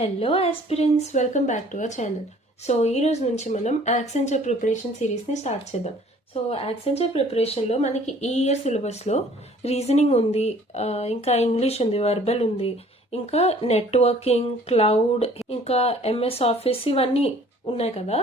Hello aspirants, welcome back to our channel. So ఈ రోజు నుంచి మనం యాక్సెంచర్ ప్రిపరేషన్ సిరీస్ని స్టార్ట్ చేద్దాం. సో యాక్సెంచర్ ప్రిపరేషన్లో మనకి ఈ ఇయర్ సిలబస్లో రీజనింగ్ ఉంది, ఇంకా ఇంగ్లీష్ ఉంది, వర్బల్ ఉంది, ఇంకా నెట్వర్కింగ్, క్లౌడ్, ఇంకా ఎంఎస్ ఆఫీస్ ఇవన్నీ ఉన్నాయి కదా.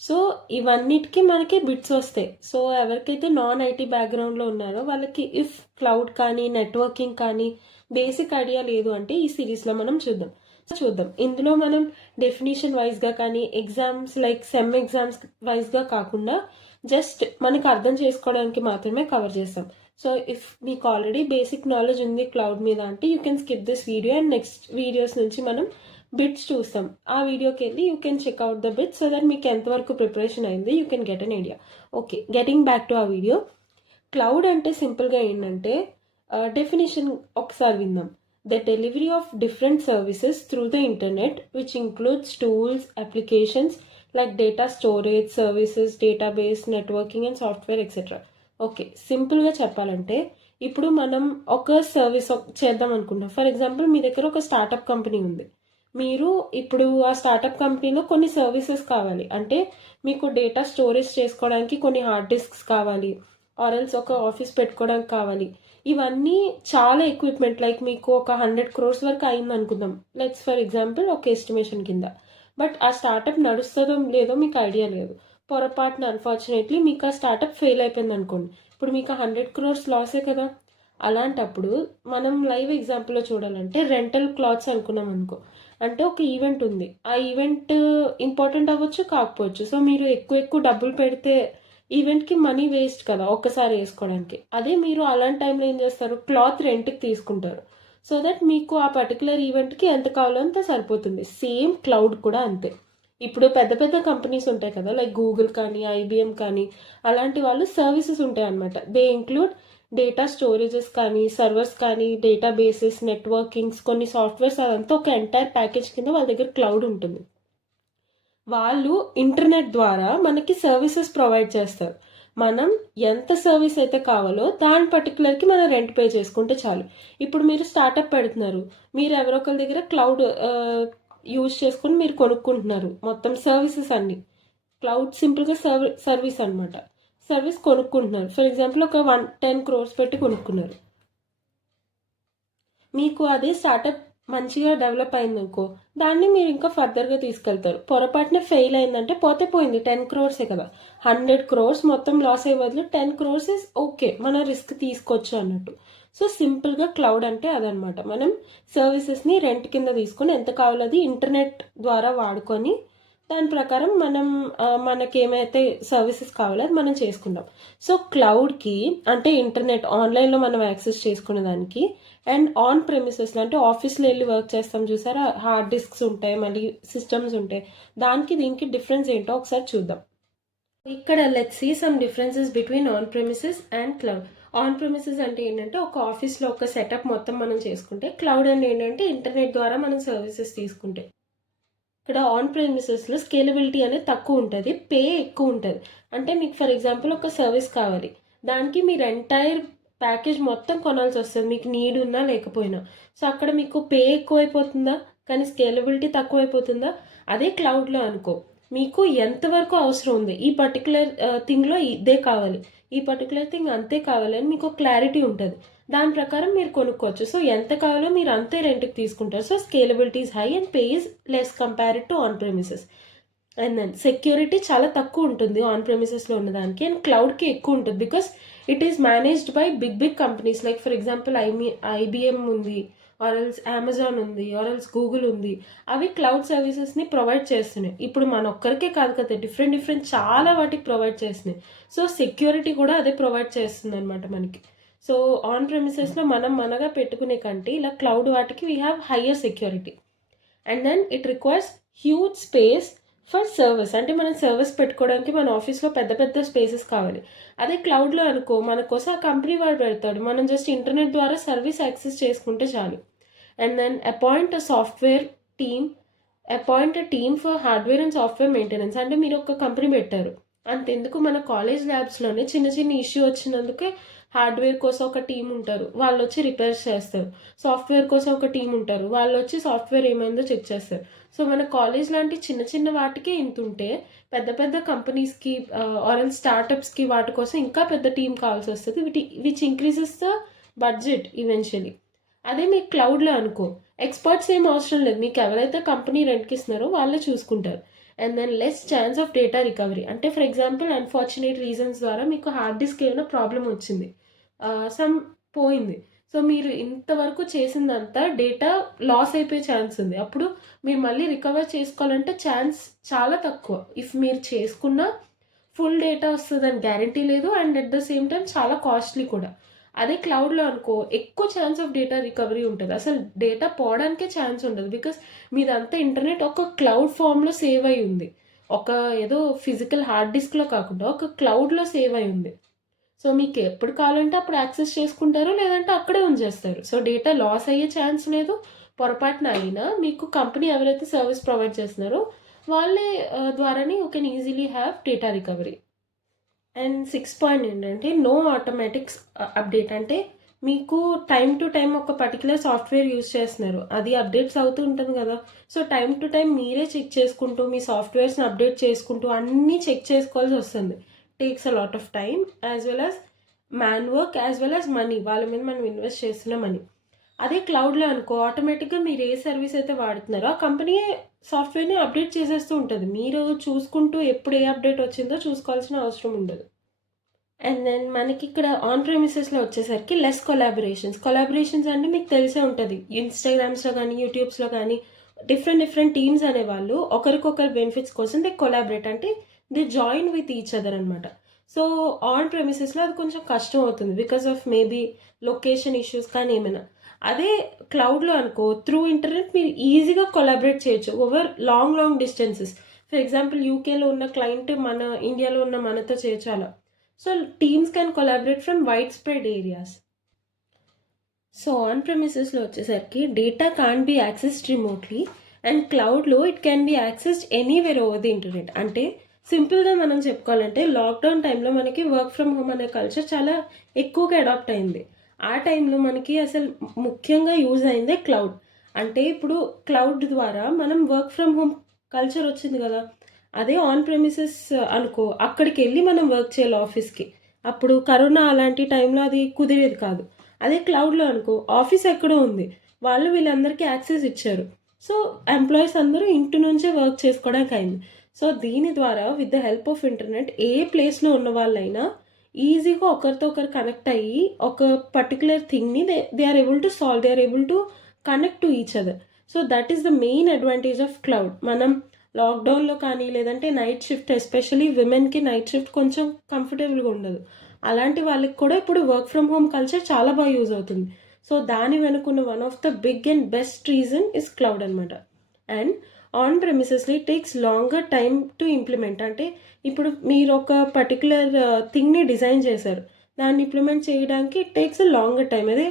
సో ఇవన్నిటికి మనకి బిట్స్ వస్తాయి. సో ఎవరికైతే నాన్ ఐటీ బ్యాక్గ్రౌండ్లో ఉన్నారో వాళ్ళకి ఇఫ్ క్లౌడ్ కానీ నెట్వర్కింగ్ కానీ బేసిక్ ఐడియా లేదు అంటే ఈ సిరీస్లో మనం చూద్దాం. ఇందులో మనం డెఫినేషన్ వైజ్గా కానీ ఎగ్జామ్స్ లైక్ సెమ్ ఎగ్జామ్స్ వైజ్గా కాకుండా జస్ట్ మనకు అర్థం చేసుకోవడానికి మాత్రమే కవర్ చేస్తాం. సో ఇఫ్ మీకు ఆల్రెడీ బేసిక్ నాలెడ్జ్ ఉంది క్లౌడ్ మీద అంటే you can skip this video and next videos నుంచి మనం బిట్స్ చూస్తాం. ఆ వీడియోకి వెళ్ళి you can checkout the bits so that మీకు ఎంతవరకు ప్రిపరేషన్ అయింది you can get an idea. Okay, getting back to ఆ వీడియో. క్లౌడ్ అంటే సింపుల్గా ఏంటంటే డెఫినేషన్ ఒకసారి విందాం. The delivery of different services through the internet, which includes tools, applications like data storage services, database, networking and software, etc. Okay, సింపుల్గా చెప్పాలంటే ఇప్పుడు మనం ఒక సర్వీస్ చేద్దాం అనుకుంటాం. ఫర్ ఎగ్జాంపుల్ మీ దగ్గర ఒక స్టార్టప్ కంపెనీ ఉంది. మీరు ఇప్పుడు ఆ స్టార్టప్ కంపెనీలో కొన్ని సర్వీసెస్ కావాలి అంటే మీకు డేటా స్టోరేజ్ చేసుకోవడానికి కొన్ని హార్డ్ డిస్క్స్ కావాలి, ఆర్ఎల్స్ ఒక ఆఫీస్ పెట్టుకోవడానికి కావాలి. ఇవన్నీ చాలా ఎక్విప్మెంట్ లైక్ మీకు ఒక 100 crores వరకు అయింది అనుకుందాం, లెట్స్ ఫర్ ఎగ్జాంపుల్ ఒక ఎస్టిమేషన్ కింద. బట్ ఆ స్టార్టప్ నడుస్తుందో లేదో మీకు ఐడియా లేదు. పొరపాటున అన్ఫార్చునేట్లీ మీకు ఆ స్టార్టప్ ఫెయిల్ అయిపోయింది అనుకోండి, ఇప్పుడు మీకు 100 crores లాసే కదా. అలాంటప్పుడు మనం లైవ్ ఎగ్జాంపుల్లో చూడాలంటే రెంటల్ క్లాత్స్ అనుకున్నాం అనుకో, అంటే ఒక ఈవెంట్ ఉంది, ఆ ఈవెంట్ ఇంపార్టెంట్ అవ్వచ్చు కాకపోవచ్చు. సో మీరు ఎక్కువ డబ్బులు పెడితే ఈవెంట్కి మనీ వేస్ట్ కదా ఒక్కసారి వేసుకోవడానికి. అదే మీరు అలాంటి టైంలో ఏం చేస్తారు, క్లాత్ రెంట్కి తీసుకుంటారు. సో దట్ మీకు ఆ పర్టికులర్ ఈవెంట్కి ఎంత కావాలో అంత సరిపోతుంది. సేమ్ క్లౌడ్ కూడా అంతే. ఇప్పుడు పెద్ద పెద్ద కంపెనీస్ ఉంటాయి కదా లైక్ గూగుల్ కానీ ఐబిఎం కానీ, అలాంటి వాళ్ళు సర్వీసెస్ ఉంటాయి అనమాట. దే ఇంక్లూడ్ డేటా స్టోరేజెస్ కానీ, సర్వర్స్ కానీ, డేటా బేసెస్, నెట్వర్కింగ్స్, కొన్ని సాఫ్ట్వేర్స్, అదంతా ఒక ఎంటైర్ ప్యాకేజ్ కింద వాళ్ళ దగ్గర క్లౌడ్ ఉంటుంది. వాళ్ళు ఇంటర్నెట్ ద్వారా మనకి సర్వీసెస్ ప్రొవైడ్ చేస్తారు. మనం ఎంత సర్వీస్ అయితే కావాలో దాని పర్టికులర్కి మనం రెంట్ పే చేసుకుంటే చాలు. ఇప్పుడు మీరు స్టార్టప్ పెడుతున్నారు, మీరు ఎవరో ఒకరి దగ్గర క్లౌడ్ యూజ్ చేసుకుని మీరు కొనుక్కుంటున్నారు మొత్తం సర్వీసెస్ అన్ని. క్లౌడ్ సింపుల్గా సర్వీస్ అనమాట. సర్వీస్ కొనుక్కుంటున్నారు. ఫర్ ఎగ్జాంపుల్ ఒక 10 crores పెట్టి కొనుక్కున్నారు. మీకు అదే స్టార్టప్ మంచిగా డెవలప్ అయిందనుకో, దాన్ని మీరు ఇంకా ఫర్దర్గా తీసుకెళ్తారు. పొరపాటున ఫెయిల్ అయిందంటే పోతే పోయింది, 10 crores కదా. 100 crores మొత్తం లాస్ అయ్యే బదులు 10 crores ఇస్ ఓకే, మన రిస్క్ తీసుకోవచ్చు అన్నట్టు. సో సింపుల్గా క్లౌడ్ అంటే అదనమాట. మనం సర్వీసెస్ని రెంట్ కింద తీసుకొని ఎంత కావాలో అది ఇంటర్నెట్ ద్వారా వాడుకొని దాని ప్రకారం మనం మనకేమైతే సర్వీసెస్ కావాలో అది మనం చేసుకుంటాం. సో క్లౌడ్కి అంటే ఇంటర్నెట్ ఆన్లైన్లో మనం యాక్సెస్ చేసుకునే దానికి, అండ్ ఆన్ ప్రెమిసెస్లో అంటే ఆఫీస్లో వెళ్ళి వర్క్ చేస్తాం చూసారా, హార్డ్ డిస్క్స్ ఉంటాయి, మళ్ళీ సిస్టమ్స్ ఉంటాయి. దానికి దీనికి డిఫరెన్స్ ఏంటో ఒకసారి చూద్దాం. ఇక్కడ let's see some differences between on premises and cloud. On premises అంటే ఏంటంటే ఒక ఆఫీస్లో ఒక సెటప్ మొత్తం మనం చేసుకుంటే, క్లౌడ్ అంటే ఏంటంటే ఇంటర్నెట్ ద్వారా మనం సర్వీసెస్ తీసుకుంటే. ఇక్కడ ఆన్ ప్రెమిసెస్లో స్కేలబిలిటీ అనేది తక్కువ ఉంటుంది, పే ఎక్కువ ఉంటుంది. అంటే మీకు ఫర్ ఎగ్జాంపుల్ ఒక సర్వీస్ కావాలి, దానికి మీరు ఎంటైర్ ప్యాకేజ్ మొత్తం కొనాల్సి వస్తుంది, మీకు నీడ్ ఉన్నా లేకపోయినా. సో అక్కడ మీకు పే ఎక్కువైపోతుందా కానీ స్కేలబిలిటీ తక్కువ అయిపోతుందా. అదే క్లౌడ్లో అనుకో, మీకు ఎంతవరకు అవసరం ఉంది, ఈ పర్టికులర్ థింగ్లో ఇదే కావాలి, ఈ పర్టికులర్ థింగ్ అంతే కావాలి అని మీకు క్లారిటీ ఉంటుంది. దాని ప్రకారం మీరు కొనుక్కోవచ్చు. సో ఎంత కావాలో మీరు అంతే రెంట్కి తీసుకుంటారు. So scalability is high and pay is less compared to on premises. And then security చాలా తక్కువ ఉంటుంది ఆన్ ప్రెమిసెస్లో ఉన్నదానికి, అండ్ క్లౌడ్కి ఎక్కువ ఉంటుంది because it is managed by big companies like for example IBM ఉంది, ఆర్ఎల్స్ అమెజాన్ ఉంది, ఆర్ఎల్స్ గూగుల్ ఉంది. అవి క్లౌడ్ సర్వీసెస్ని ప్రొవైడ్ చేస్తున్నాయి. ఇప్పుడు మన ఒక్కరికే కాదు కదా, డిఫరెంట్ చాలా వాటికి ప్రొవైడ్ చేస్తున్నాయి. సో సెక్యూరిటీ కూడా అదే ప్రొవైడ్ చేస్తుంది అనమాట మనకి. సో ఆన్ ప్రెమిసెస్లో మనం మనగా పెట్టుకునే కంటే ఇలా క్లౌడ్ వాటికి we have higher security. And then it requires huge space for service. అంటే మనం సర్వీస్ పెట్టుకోవడానికి మన ఆఫీస్లో పెద్ద స్పేసెస్ కావాలి. అదే క్లౌడ్లో అనుకో మన కోసం ఆ కంపెనీ వాడు పెడతాడు, మనం జస్ట్ ఇంటర్నెట్ ద్వారా సర్వీస్ యాక్సెస్ చేసుకుంటే చాలు. And then appoint a team for hardware and software maintenance. అంటే మీరు ఒక కంపెనీ పెట్టారు, అంతెందుకు మన కాలేజ్ ల్యాబ్స్లోనే చిన్న ఇష్యూ వచ్చినందుకే హార్డ్వేర్ కోసం ఒక టీం ఉంటారు, వాళ్ళు వచ్చి రిపేర్స్ చేస్తారు. సాఫ్ట్వేర్ కోసం ఒక టీం ఉంటారు, వాళ్ళు వచ్చి సాఫ్ట్వేర్ ఏమైందో చెక్ చేస్తారు. సో మన కాలేజ్ లాంటి చిన్న చిన్న వాటికే ఇంత ఉంటే పెద్ద పెద్ద కంపెనీస్కి ఆర్ స్టార్టప్స్కి వాటి కోసం ఇంకా పెద్ద టీం కావాల్సి వస్తుంది, which increases the budget eventually. అదే మీకు క్లౌడ్లో అనుకో, ఎక్స్పర్ట్స్ ఏం అవసరం లేదు, మీకు ఎవరైతే కంపెనీ రెంట్కి ఇస్తున్నారో వాళ్ళే చూసుకుంటారు. And then less chance of data recovery. అంటే ఫర్ ఎగ్జాంపుల్ అన్ఫార్చునేట్ రీజన్స్ ద్వారా మీకు హార్డ్ డిస్క్ ఏమైనా ప్రాబ్లం వచ్చింది, సమ్ పోయింది, సో మీరు ఇంతవరకు చేసిందంతా డేటా లాస్ అయిపోయే ఛాన్స్ ఉంది. అప్పుడు మీరు మళ్ళీ రికవర్ చేసుకోవాలంటే ఛాన్స్ చాలా తక్కువ. ఇఫ్ మీరు చేసుకున్న ఫుల్ డేటా వస్తుందని గ్యారంటీ లేదు, and at the same time చాలా కాస్ట్లీ కూడా. అదే క్లౌడ్లో అనుకో ఎక్కువ ఛాన్స్ ఆఫ్ డేటా రికవరీ ఉంటుంది, అసలు డేటా పోవడానికే ఛాన్స్ ఉండదు. బికాస్ మీదంతా ఇంటర్నెట్ ఒక క్లౌడ్ ఫామ్లో సేవ్ అయి ఉంది, ఒక ఏదో ఫిజికల్ హార్డ్ డిస్క్లో కాకుండా ఒక క్లౌడ్లో సేవ్ అయి ఉంది. సో మీకు ఎప్పుడు కావాలంటే అప్పుడు యాక్సెస్ చేసుకుంటారు, లేదంటే అక్కడే ఉంచేస్తారు. సో డేటా లాస్ అయ్యే ఛాన్స్ లేదు. పొరపాటున అయినా మీకు కంపెనీ ఎవరైతే సర్వీస్ ప్రొవైడ్ చేస్తున్నారో వాళ్ళే ద్వారానే you can easily have data recovery. And 6 point ఏంటంటే నో ఆటోమేటిక్స్ అప్డేట్. అంటే మీకు టైం టు టైం ఒక పర్టికులర్ సాఫ్ట్వేర్ యూజ్ చేస్తున్నారు, అది అప్డేట్స్ అవుతూ ఉంటుంది కదా. సో టైం టు టైం మీరే చెక్ చేసుకుంటూ మీ సాఫ్ట్వేర్స్ని అప్డేట్ చేసుకుంటూ అన్నీ చెక్ చేసుకోవాల్సి వస్తుంది. Takes a lot of time as well as man work as well as money, వాళ్ళ మీద మనం ఇన్వెస్ట్ చేస్తున్న మనీ. అదే క్లౌడ్లో అనుకో ఆటోమేటిక్గా మీరు ఏ సర్వీస్ అయితే వాడుతున్నారో ఆ కంపెనీ సాఫ్ట్వేర్ని అప్డేట్ చేసేస్తూ ఉంటుంది, మీరు చూసుకుంటూ ఎప్పుడు ఏ అప్డేట్ వచ్చిందో చూసుకోవాల్సిన అవసరం ఉండదు. అండ్ దెన్ మనకి ఇక్కడ ఆన్ ప్రెమిసెస్లో వచ్చేసరికి లెస్ కొలాబరేషన్స్ అంటే మీకు తెలిసే ఉంటుంది, ఇన్స్టాగ్రామ్స్లో కానీ యూట్యూబ్స్లో కానీ డిఫరెంట్ టీమ్స్ అనేవాళ్ళు ఒకరికొకరు బెనిఫిట్స్ కోసం దే కొలాబరేట్, అంటే they join with each other అనమాట. సో ఆన్ ప్రెమిసెస్లో అది కొంచెం కష్టం అవుతుంది because of maybe location issues కానీ ఏమైనా. అదే క్లౌడ్లో అనుకో త్రూ ఇంటర్నెట్ మీరు ఈజీగా కొలాబరేట్ చేయొచ్చు over long distances. For example యూకేలో ఉన్న క్లయింట్ మన ఇండియాలో ఉన్న మనతో చేయొచ్చు అలా. So teams can collaborate from wide spread areas. So on ప్రెమిసెస్లో వచ్చేసరికి data can be accessed remotely, and క్లౌడ్లో it can be accessed anywhere over the internet. అంటే సింపుల్గా మనం చెప్పుకోవాలంటే లాక్డౌన్ టైంలో మనకి వర్క్ ఫ్రమ్ హోమ్ అనే కల్చర్ చాలా ఎక్కువగా అడాప్ట్ అయింది. ఆ టైంలో మనకి అసలు ముఖ్యంగా యూజ్ అయిందే క్లౌడ్. అంటే ఇప్పుడు క్లౌడ్ ద్వారా మనం వర్క్ ఫ్రమ్ హోమ్ కల్చర్ వచ్చింది కదా. అదే ఆన్ ప్రెమిసెస్ అనుకో అక్కడికి వెళ్ళి మనం వర్క్ చేయాలి ఆఫీస్కి, అప్పుడు కరోనా అలాంటి టైంలో అది కుదిరేది కాదు. అదే క్లౌడ్లో అనుకో ఆఫీస్ ఎక్కడో ఉంది, వాళ్ళు వీళ్ళందరికీ యాక్సెస్ ఇచ్చారు, సో ఎంప్లాయీస్ అందరూ ఇంటి నుంచే వర్క్ చేసుకోవడానికి అయింది. సో దీని ద్వారా with the help of internet ఏ ప్లేస్లో ఉన్న వాళ్ళైనా ఈజీగా ఒకరితో ఒకరు కనెక్ట్ అయ్యి ఒక పర్టికులర్ థింగ్ని they are able to solve, they are able to connect to each other. So that is the main advantage of cloud. మనం లాక్డౌన్లో కానీ లేదంటే నైట్ షిఫ్ట్, ఎస్పెషలీ విమెన్కి నైట్ షిఫ్ట్ కొంచెం కంఫర్టబుల్గా ఉండదు, అలాంటి వాళ్ళకి కూడా ఇప్పుడు వర్క్ ఫ్రమ్ హోమ్ కల్చర్ చాలా బాగా యూజ్ అవుతుంది. సో దాని వెనుకున్న one of the big and best reason is cloud అనమాట. అండ్ ఆన్ ప్రెమిసెస్లో it takes longer time to implement. అంటే ఇప్పుడు మీరు ఒక పర్టికులర్ థింగ్ని డిజైన్ చేశారు, దాన్ని ఇంప్లిమెంట్ చేయడానికి it takes a longer time. అదే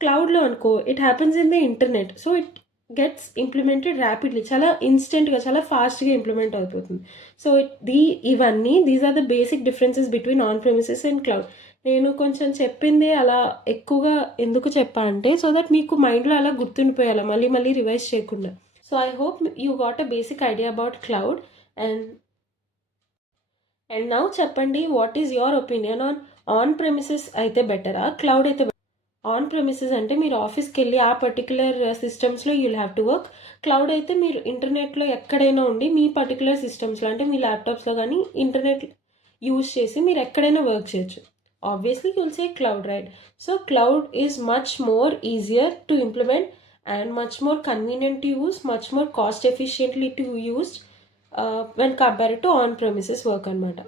క్లౌడ్లో అనుకో it happens in the internet, so it gets implemented rapidly, చాలా ఇన్స్టెంట్గా చాలా ఫాస్ట్గా ఇంప్లిమెంట్ అవుతుంది. సో ఇవన్నీ these are the basic differences between on premises and cloud. నేను కొంచెం చెప్పింది అలా ఎక్కువగా ఎందుకు చెప్పా అంటే సో దట్ మీకు మైండ్లో అలా గుర్తుండిపోయాలా, మళ్ళీ రివైజ్ చేయకుండా. So I hope you got a basic idea about cloud. And now చెప్పండి, what is your opinion on premises అయితే బెటరా, క్లౌడ్ అయితే ఆన్ ప్రెమిసెస్ అంటే మీరు ఆఫీస్కి వెళ్ళి ఆ పర్టికులర్ సిస్టమ్స్లో you'll have to work. Cloud అయితే మీరు ఇంటర్నెట్లో ఎక్కడైనా ఉండి మీ పర్టికులర్ సిస్టమ్స్లో అంటే మీ ల్యాప్టాప్స్లో కానీ ఇంటర్నెట్ యూజ్ చేసి మీరు ఎక్కడైనా వర్క్ చేయొచ్చు. Obviously you'll say cloud, right? So cloud is much more easier to implement and much more convenient to use, much more cost efficiently to use when compared to on-premises work అనమాట.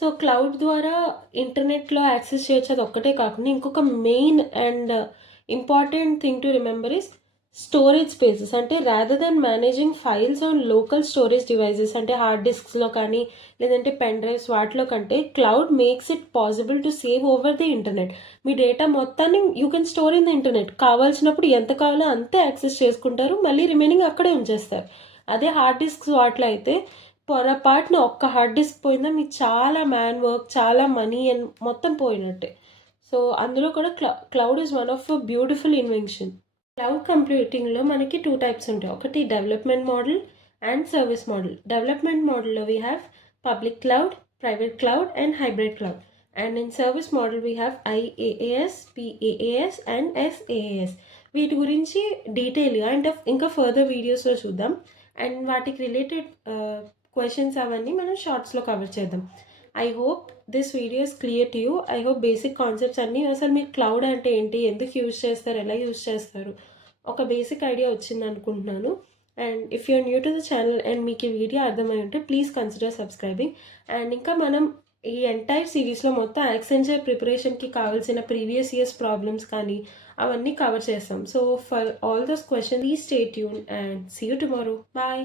So cloud ద్వారా ఇంటర్నెట్లో access చేయొచ్చు, అది ఒక్కటే కాకుండా ఇంకొక main and important thing to remember is storage spaces. అంటే rather than managing files on local storage devices అంటే హార్డ్ డిస్క్స్లో కానీ లేదంటే పెన్ డ్రైవ్స్ వాటిలో కంటే cloud makes it possible to save over the internet. మీ డేటా మొత్తాన్ని you can store in the internet, కావాల్సినప్పుడు ఎంత కావాలో అంతే యాక్సెస్ చేసుకుంటారు, మళ్ళీ రిమైనింగ్ అక్కడే ఉంచేస్తారు. అదే హార్డ్ డిస్క్స్ వాటిలో అయితే పొరపాటున ఒక్క హార్డ్ డిస్క్ పోయిందా మీకు చాలా మ్యాన్ వర్క్, చాలా మనీ అండ్ మొత్తం పోయినట్టే. సో అందులో కూడా cloud is one of beautiful invention. Cloud కంప్యూటింగ్లో మనకి 2 టైప్స్ ఉంటాయి. ఒకటి development model and service model. Development మోడల్లో we have public cloud, private cloud and hybrid cloud. And in service model we have IaaS, PaaS and SaaS. వీటి గురించి డీటెయిల్గా and ఇంకా further వీడియోస్లో చూద్దాం. అండ్ వాటికి రిలేటెడ్ క్వశ్చన్స్ అవన్నీ మనం షార్ట్స్లో కవర్ చేద్దాం. I hope this video is clear to you. I hope basic concepts అన్నీ అసలు మీరు క్లౌడ్ అంటే ఏంటి, ఎందుకు యూజ్ చేస్తారు, ఎలా యూజ్ చేస్తారు, ఒక బేసిక్ ఐడియా వచ్చింది అనుకుంటున్నాను. And if you're new to the channel and మీకు ఈ వీడియో అర్థమై ఉంటే ప్లీజ్ కన్సిడర్ సబ్స్క్రైబింగ్. అండ్ ఇంకా మనం ఈ ఎంటైర్ సిరీస్లో మొత్తం యాక్సెంచర్ ప్రిపరేషన్కి కావాల్సిన ప్రీవియస్ ఇయర్స్ ప్రాబ్లమ్స్ కానీ అవన్నీ కవర్ చేస్తాం. So for all those question please stay tune and see you tomorrow. Bye.